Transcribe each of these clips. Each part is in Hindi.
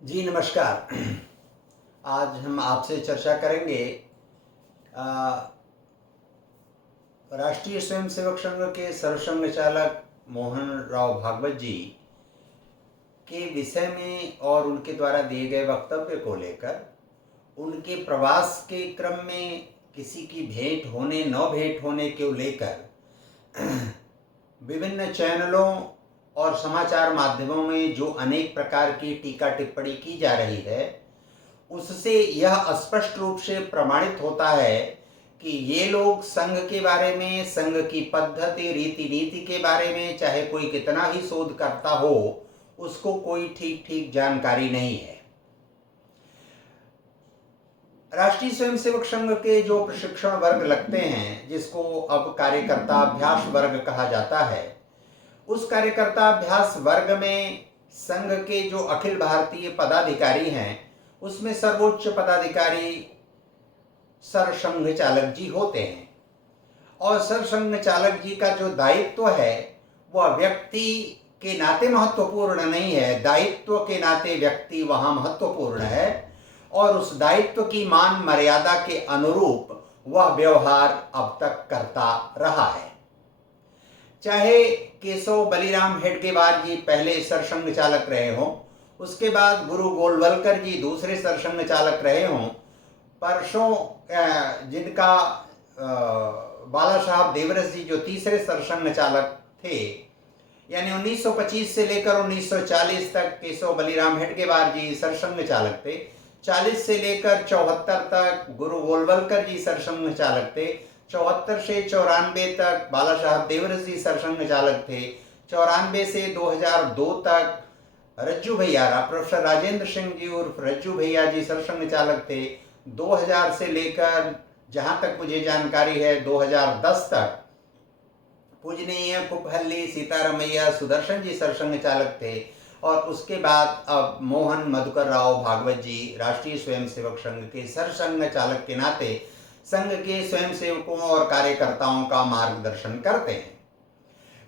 जी नमस्कार। आज हम आपसे चर्चा करेंगे राष्ट्रीय स्वयंसेवक संघ के सरसंघ चालक मोहन राव भागवत जी के विषय में और उनके द्वारा दिए गए वक्तव्य को लेकर उनके प्रवास के क्रम में किसी की भेंट होने न भेंट होने को लेकर विभिन्न चैनलों और समाचार माध्यमों में जो अनेक प्रकार की टीका टिप्पणी की जा रही है, उससे यह स्पष्ट रूप से प्रमाणित होता है कि ये लोग संघ के बारे में, संघ की पद्धति रीति नीति के बारे में चाहे कोई कितना ही शोध करता हो, उसको कोई ठीक ठीक जानकारी नहीं है। राष्ट्रीय स्वयंसेवक संघ के जो प्रशिक्षण वर्ग लगते हैं, जिसको अब कार्यकर्ता अभ्यास वर्ग कहा जाता है, उस कार्यकर्ता अभ्यास वर्ग में संघ के जो अखिल भारतीय पदाधिकारी हैं, उसमें सर्वोच्च पदाधिकारी सरसंघ चालक जी होते हैं। और सरसंघ चालक जी का जो दायित्व है वह व्यक्ति के नाते महत्वपूर्ण नहीं है, दायित्व के नाते व्यक्ति वहां महत्वपूर्ण है और उस दायित्व की मान मर्यादा के अनुरूप वह व्यवहार अब तक करता रहा है। चाहे केशव बलिराम हेडगेवार जी पहले सरसंघ चालक रहे हों, उसके बाद गुरु गोलवलकर जी दूसरे सरसंघ चालक रहे हों, परसों जिनका बाला साहब देवरस जी जो तीसरे सरसंघ चालक थे, यानी 1925 से लेकर 1940 तक केशव बलिराम हेडगेवार जी सरसंघ चालक थे। 40 से लेकर 74 तक गुरु गोलवलकर जी सरसंघ चालक थे। 74 से 94 तक बाला साहब देवरस जी सरसंघ चालक थे। 94 से 2002 तक रज्जू भैया प्रोफेसर राजेंद्र सिंह जी उर्फ रज्जू भैया जी सरसंघ चालक थे। 2000 से लेकर जहां तक मुझे जानकारी है 2010 तक पूजनीय कुपहल्ली सीतारमैया सुदर्शन जी सरसंघ चालक थे। और उसके बाद अब मोहन मधुकर राव भागवत जी राष्ट्रीय स्वयंसेवक संघ के सरसंघ चालक के नाते संघ के स्वयंसेवकों और कार्यकर्ताओं का मार्गदर्शन करते हैं।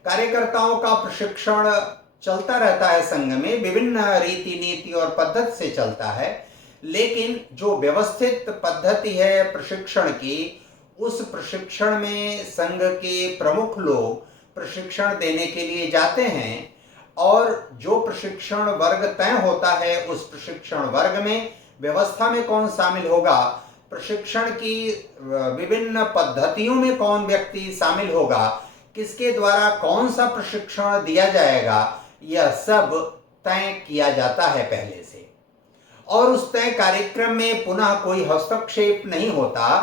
कार्यकर्ताओं का प्रशिक्षण चलता रहता है संघ में, विभिन्न रीति नीति और पद्धति से चलता है, लेकिन जो व्यवस्थित पद्धति है प्रशिक्षण की, उस प्रशिक्षण में संघ के प्रमुख लोग प्रशिक्षण देने के लिए जाते हैं और जो प्रशिक्षण वर्ग तय होता है उस प्रशिक्षण वर्ग में व्यवस्था में कौन शामिल होगा, प्रशिक्षण की विभिन्न पद्धतियों में कौन व्यक्ति शामिल होगा, किसके द्वारा कौन सा प्रशिक्षण दिया जाएगा, यह सब तय किया जाता है पहले से। और उस तय कार्यक्रम में पुनः कोई हस्तक्षेप नहीं होता,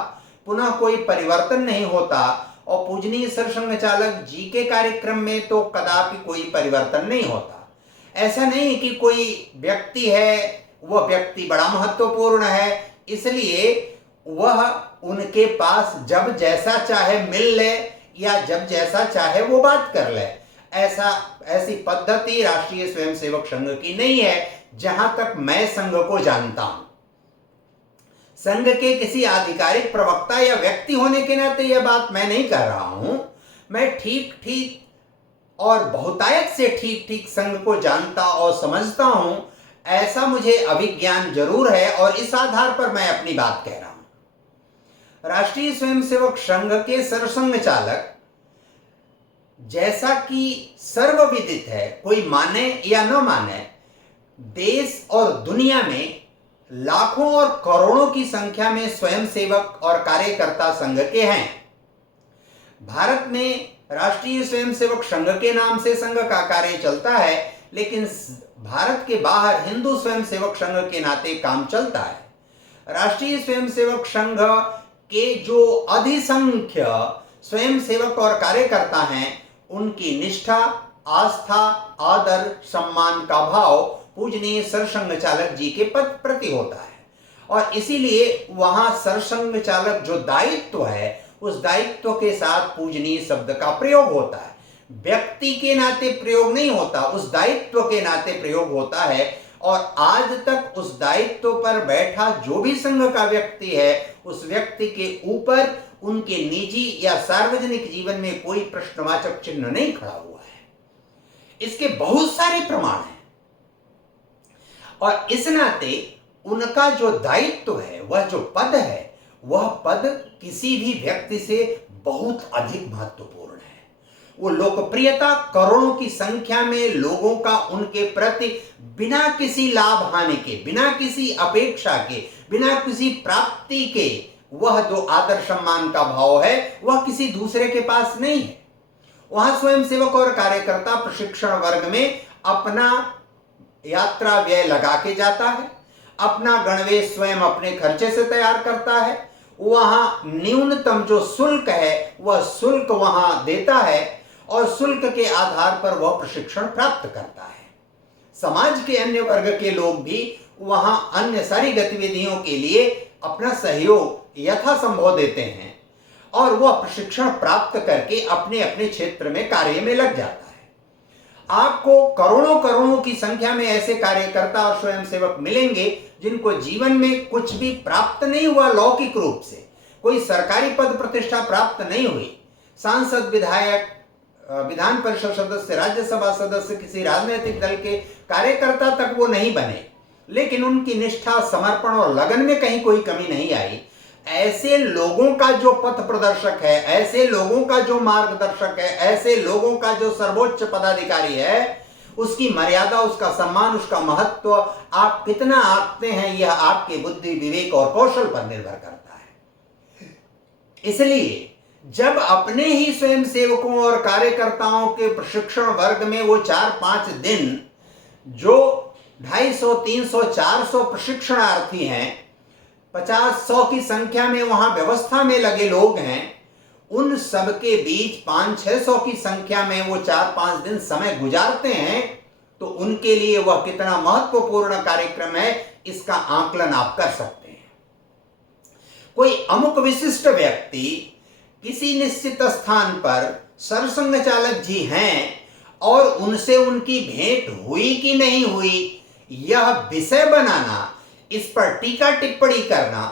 पुनः कोई परिवर्तन नहीं होता। और पूजनीय सरसंघ चालक जी के कार्यक्रम में तो कदापि कोई परिवर्तन नहीं होता। ऐसा नहीं कि कोई व्यक्ति है, वह व्यक्ति बड़ा महत्वपूर्ण है, इसलिए वह उनके पास जब जैसा चाहे मिल ले या जब जैसा चाहे वो बात कर ले। ऐसी पद्धति राष्ट्रीय स्वयंसेवक संघ की नहीं है, जहां तक मैं संघ को जानता हूं। संघ के किसी आधिकारिक प्रवक्ता या व्यक्ति होने के नाते यह बात मैं नहीं कर रहा हूं। मैं ठीक ठीक और बहुतायत से ठीक ठीक संघ को जानता और समझता हूं, ऐसा मुझे अभिज्ञान जरूर है और इस आधार पर मैं अपनी बात कह रहा हूं। राष्ट्रीय स्वयंसेवक संघ के सरसंघ चालक, जैसा कि सर्वविदित है, कोई माने या न माने, देश और दुनिया में लाखों और करोड़ों की संख्या में स्वयंसेवक और कार्यकर्ता संघ के हैं। भारत में राष्ट्रीय स्वयंसेवक संघ के नाम से संघ का कार्य चलता है, लेकिन भारत के बाहर हिंदू स्वयंसेवक संघ के नाते काम चलता है। राष्ट्रीय स्वयंसेवक संघ के जो अधिसंख्य स्वयंसेवक और कार्यकर्ता हैं, उनकी निष्ठा, आस्था, आदर, सम्मान का भाव पूजनीय सरसंघ चालक जी के प्रति होता है। और इसीलिए वहां सरसंघ चालक जो दायित्व है, उस दायित्व के साथ पूजनीय शब्द का प्रयोग होता है। व्यक्ति के नाते प्रयोग नहीं होता, उस दायित्व के नाते प्रयोग होता है। और आज तक उस दायित्व पर बैठा जो भी संघ का व्यक्ति है, उस व्यक्ति के ऊपर उनके निजी या सार्वजनिक जीवन में कोई प्रश्नवाचक चिन्ह नहीं खड़ा हुआ है। इसके बहुत सारे प्रमाण हैं। और इस नाते उनका जो दायित्व है, वह जो पद है, वह पद किसी भी व्यक्ति से बहुत अधिक महत्वपूर्ण है। वो लोकप्रियता करोड़ों की संख्या में लोगों का उनके प्रति बिना किसी लाभ हानि के, बिना किसी अपेक्षा के, बिना किसी प्राप्ति के, वह जो आदर सम्मान का भाव है, वह किसी दूसरे के पास नहीं है। वहां स्वयंसेवक और कार्यकर्ता प्रशिक्षण वर्ग में अपना यात्रा व्यय लगा के जाता है, अपना गणवेश स्वयं अपने खर्चे से तैयार करता है, वहां न्यूनतम जो शुल्क है वह शुल्क वहां देता है और शुल्क के आधार पर वह प्रशिक्षण प्राप्त करता है। समाज के अन्य वर्ग के लोग भी वहां अन्य सारी गतिविधियों के लिए अपना सहयोग यथासंभव देते हैं और वह प्रशिक्षण प्राप्त करके अपने अपने क्षेत्र में कार्य में लग जाता है। आपको करोड़ों करोड़ों की संख्या में ऐसे कार्यकर्ता और स्वयंसेवक मिलेंगे जिनको जीवन में कुछ भी प्राप्त नहीं हुआ, लौकिक रूप से कोई सरकारी पद प्रतिष्ठा प्राप्त नहीं हुई, सांसद, विधायक, विधान परिषद सदस्य, राज्यसभा सदस्य, किसी राजनीतिक दल के कार्यकर्ता तक वो नहीं बने, लेकिन उनकी निष्ठा, समर्पण और लगन में कहीं कोई कमी नहीं आई। ऐसे लोगों का जो पथ प्रदर्शक है, ऐसे लोगों का जो मार्गदर्शक है, ऐसे लोगों का जो सर्वोच्च पदाधिकारी है, उसकी मर्यादा, उसका सम्मान, उसका महत्व आप कितना आंकते हैं, यह आपके बुद्धि, विवेक और कौशल पर निर्भर करता है। इसलिए जब अपने ही स्वयंसेवकों और कार्यकर्ताओं के प्रशिक्षण वर्ग में वो 4-5 दिन जो 250, 300, 400 प्रशिक्षणार्थी हैं, 50-100 की संख्या में वहां व्यवस्था में लगे लोग हैं, उन सबके बीच 500-600 की संख्या में वो 4-5 दिन समय गुजारते हैं, तो उनके लिए वह कितना महत्वपूर्ण कार्यक्रम है, इसका आकलन आप कर सकते हैं। कोई अमुक विशिष्ट व्यक्ति किसी निश्चित स्थान पर सरसंघ चालक जी हैं और उनसे उनकी भेंट हुई कि नहीं हुई, यह विषय बनाना, इस पर टीका टिप्पणी करना,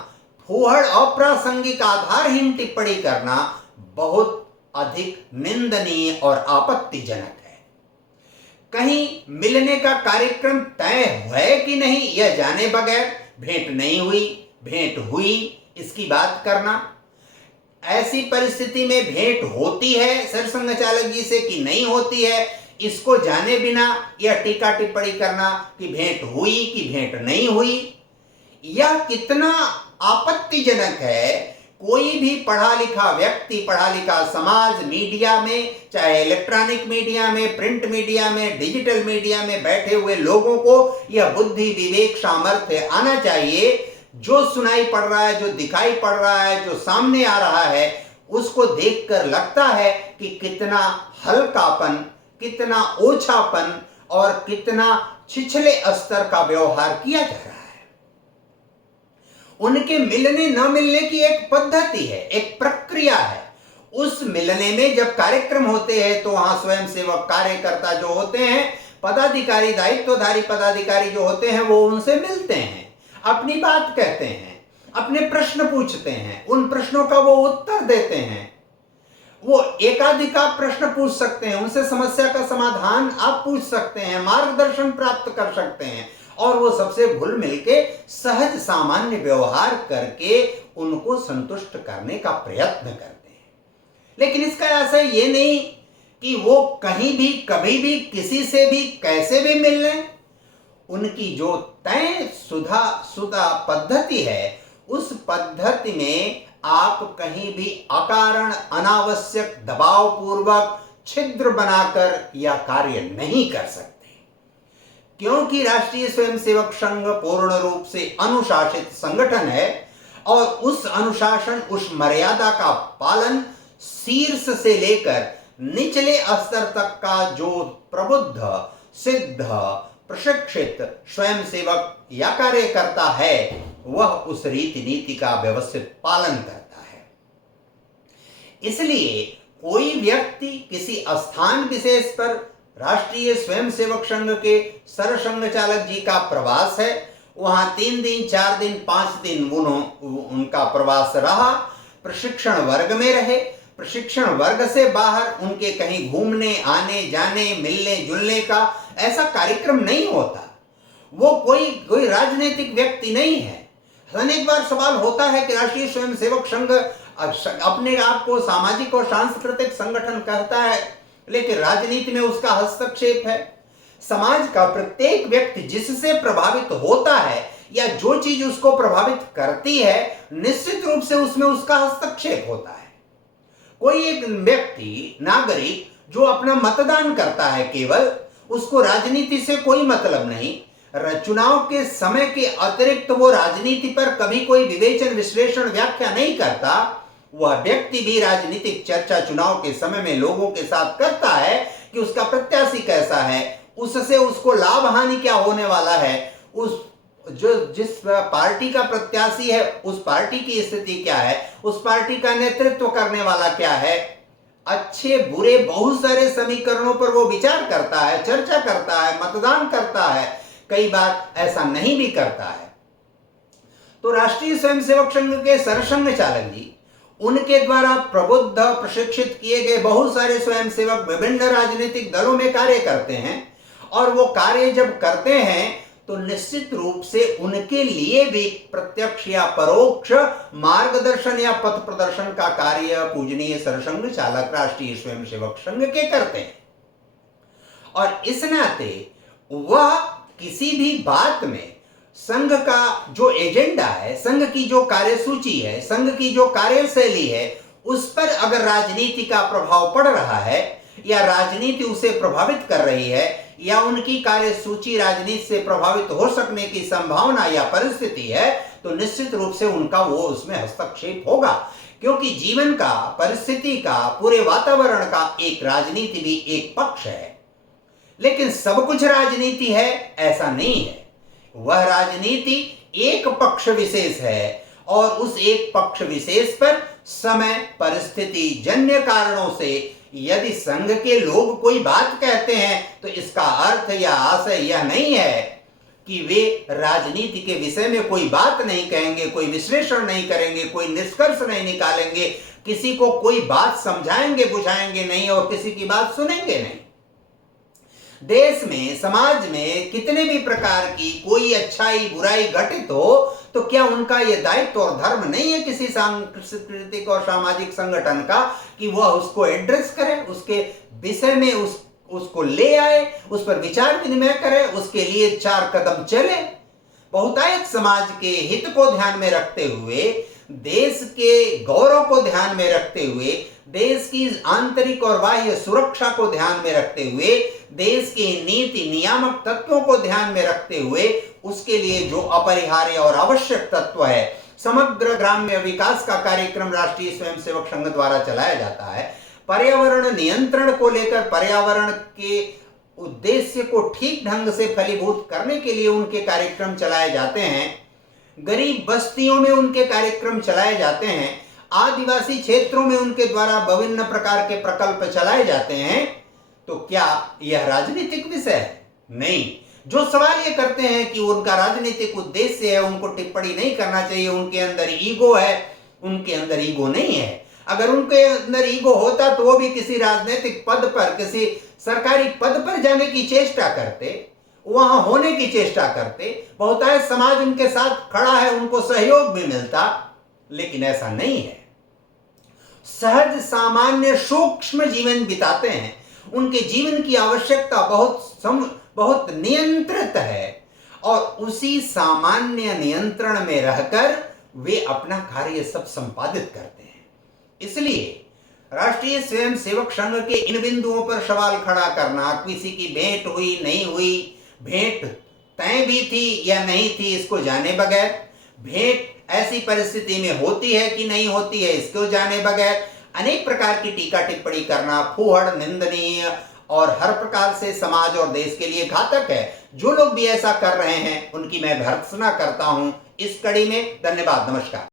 फूहड़ अप्रासंगिक आधारहीन टिप्पणी करना बहुत अधिक निंदनीय और आपत्तिजनक है। कहीं मिलने का कार्यक्रम तय है कि नहीं यह जाने बगैर भेंट नहीं हुई, भेंट हुई, इसकी बात करना, ऐसी परिस्थिति में भेंट होती है सरसंघ चालक जी से कि नहीं होती है, इसको जाने बिना यह टीका टिप्पणी करना कि भेंट हुई कि भेंट नहीं हुई, यह कितना आपत्तिजनक है। कोई भी पढ़ा लिखा व्यक्ति, पढ़ा लिखा समाज मीडिया में, चाहे इलेक्ट्रॉनिक मीडिया में, प्रिंट मीडिया में, डिजिटल मीडिया में बैठे हुए लोगों को यह बुद्धि, विवेक, सामर्थ्य आना चाहिए, जो सुनाई पड़ रहा है, जो दिखाई पड़ रहा है, जो सामने आ रहा है, उसको देखकर लगता है कि कितना हल्कापन, कितना ओछापन और कितना छिछले स्तर का व्यवहार किया जा रहा है। उनके मिलने न मिलने की एक पद्धति है, एक प्रक्रिया है। उस मिलने में जब कार्यक्रम होते हैं तो वहां स्वयंसेवक, कार्यकर्ता जो होते हैं, पदाधिकारी, दायित्वधारी पदाधिकारी जो होते हैं, वो उनसे मिलते हैं, अपनी बात कहते हैं, अपने प्रश्न पूछते हैं, उन प्रश्नों का वो उत्तर देते हैं। वो एकाधिक आप प्रश्न पूछ सकते हैं, उनसे समस्या का समाधान आप पूछ सकते हैं, मार्गदर्शन प्राप्त कर सकते हैं और वो सबसे घुल मिल के सहज सामान्य व्यवहार करके उनको संतुष्ट करने का प्रयत्न करते हैं। लेकिन इसका ऐसा ये नहीं कि वो कहीं भी, कभी भी, किसी से भी, कैसे भी मिल लें। उनकी जो तय शुदा पद्धति है, उस पद्धति में आप कहीं भी अकारण, अनावश्यक, दबाव पूर्वक, छिद्र बनाकर यह कार्य नहीं कर सकते, क्योंकि राष्ट्रीय स्वयंसेवक संघ पूर्ण रूप से अनुशासित संगठन है और उस अनुशासन, उस मर्यादा का पालन शीर्ष से लेकर निचले स्तर तक का जो प्रबुद्ध, सिद्ध, प्रशिक्षित स्वयंसेवक या कार्यकर्ता है, वह उस रीति नीति का व्यवस्थित पालन करता है। इसलिए कोई व्यक्ति किसी स्थान विशेष पर राष्ट्रीय स्वयंसेवक संघ के सरसंघ चालक जी का प्रवास है, वहां 3 दिन, 4 दिन, 5 दिन उनका प्रवास रहा, प्रशिक्षण वर्ग में रहे, प्रशिक्षण वर्ग से बाहर उनके कहीं घूमने, आने जाने, मिलने जुलने का ऐसा कार्यक्रम नहीं होता। वो कोई कोई राजनीतिक व्यक्ति नहीं है। अनेक बार सवाल होता है कि राष्ट्रीय स्वयंसेवक संघ अपने आप को सामाजिक और सांस्कृतिक संगठन कहता है, लेकिन राजनीति में उसका हस्तक्षेप है। समाज का प्रत्येक व्यक्ति जिससे प्रभावित होता है या जो चीज उसको प्रभावित करती है, निश्चित रूप से उसमें उसका हस्तक्षेप होता है। कोई एक व्यक्ति, नागरिक जो अपना मतदान करता है, केवल उसको राजनीति से कोई मतलब नहीं, चुनाव के समय के अतिरिक्त वो राजनीति पर कभी कोई विवेचन, विश्लेषण, व्याख्या नहीं करता, वह व्यक्ति भी राजनीतिक चर्चा चुनाव के समय में लोगों के साथ करता है कि उसका प्रत्याशी कैसा है, उससे उसको लाभ हानि क्या होने वाला है, जिस पार्टी का प्रत्याशी है उस पार्टी की स्थिति क्या है, उस पार्टी का नेतृत्व करने वाला क्या है, अच्छे बुरे बहुत सारे समीकरणों पर वो विचार करता है, चर्चा करता है, मतदान करता है, कई बार ऐसा नहीं भी करता है। तो राष्ट्रीय स्वयंसेवक संघ के सरसंघ चालक जी, उनके द्वारा प्रबुद्ध, प्रशिक्षित किए गए बहुत सारे स्वयंसेवक विभिन्न राजनीतिक दलों में कार्य करते हैं, और वो कार्य जब करते हैं तो निश्चित रूप से उनके लिए भी प्रत्यक्ष या परोक्ष मार्गदर्शन या पथ प्रदर्शन का कार्य पूजनीय सरसंघ चालक राष्ट्रीय स्वयंसेवक संघ के करते हैं। और इस नाते वह किसी भी बात में संघ का जो एजेंडा है, संघ की जो कार्यसूची है, संघ की जो कार्यशैली है, उस पर अगर राजनीति का प्रभाव पड़ रहा है या राजनीति उसे प्रभावित कर रही है या उनकी कार्यसूची राजनीति से प्रभावित हो सकने की संभावना या परिस्थिति है, तो निश्चित रूप से उनका वो उसमें हस्तक्षेप होगा, क्योंकि जीवन का, परिस्थिति का, पूरे वातावरण का एक राजनीति भी एक पक्ष है। लेकिन सब कुछ राजनीति है ऐसा नहीं है। वह राजनीति एक पक्ष विशेष है, और उस एक पक्ष विशेष पर समय, परिस्थिति जन्य कारणों से यदि संघ के लोग कोई बात कहते हैं तो इसका अर्थ या आशय यह नहीं है कि वे राजनीति के विषय में कोई बात नहीं कहेंगे, कोई विश्लेषण नहीं करेंगे, कोई निष्कर्ष नहीं निकालेंगे, किसी को कोई बात समझाएंगे, बुझाएंगे नहीं, और किसी की बात सुनेंगे नहीं। देश में, समाज में कितने भी प्रकार की कोई अच्छाई बुराई घटित हो, तो क्या उनका यह दायित्व और धर्म नहीं है किसी सांस्कृतिक और सामाजिक संगठन का कि वह उसको एड्रेस करे, उसके विषय में उसको ले आए, उस पर विचार विनिमय करे, उसके लिए 4 कदम चले। बहुतायत समाज के हित को ध्यान में रखते हुए, देश के गौरव को ध्यान में रखते हुए, देश की आंतरिक और बाह्य सुरक्षा को ध्यान में रखते हुए, देश के नीति नियामक तत्वों को ध्यान में रखते हुए, उसके लिए जो अपरिहार्य और आवश्यक तत्व है, समग्र ग्राम्य विकास का कार्यक्रम राष्ट्रीय स्वयंसेवक संघ द्वारा चलाया जाता है। पर्यावरण नियंत्रण को लेकर पर्यावरण के उद्देश्य को ठीक ढंग से फलीभूत करने के लिए उनके कार्यक्रम चलाए जाते हैं। गरीब बस्तियों में उनके कार्यक्रम चलाए जाते हैं। आदिवासी क्षेत्रों में उनके द्वारा विभिन्न प्रकार के प्रकल्प चलाए जाते हैं। तो क्या यह राजनीतिक विषय है? नहीं। जो सवाल ये करते हैं कि उनका राजनीतिक उद्देश्य है, उनको टिप्पणी नहीं करना चाहिए, उनके अंदर ईगो है, उनके अंदर ईगो नहीं है। अगर उनके अंदर ईगो होता तो वो भी किसी राजनीतिक पद पर, किसी सरकारी पद पर जाने की चेष्टा करते, वहां होने की चेष्टा करते, बहुतायत समाज उनके साथ खड़ा है, उनको सहयोग भी मिलता, लेकिन ऐसा नहीं है। सहज सामान्य सूक्ष्म जीवन बिताते हैं। उनके जीवन की आवश्यकता बहुत नियंत्रित है, और उसी सामान्य नियंत्रण में रहकर वे अपना कार्य सब संपादित करते हैं। इसलिए राष्ट्रीय स्वयंसेवक संघ के इन बिंदुओं पर सवाल खड़ा करना, किसी की भेंट हुई नहीं हुई, भेंट तय भी थी या नहीं थी इसको जाने बगैर, भेंट ऐसी परिस्थिति में होती है कि नहीं होती है इसको जाने बगैर, अनेक प्रकार की टीका टिप्पणी करना फूहड़, निंदनीय और हर प्रकार से समाज और देश के लिए घातक है। जो लोग भी ऐसा कर रहे हैं उनकी मैं भर्त्सना करता हूं इस कड़ी में। धन्यवाद, नमस्कार।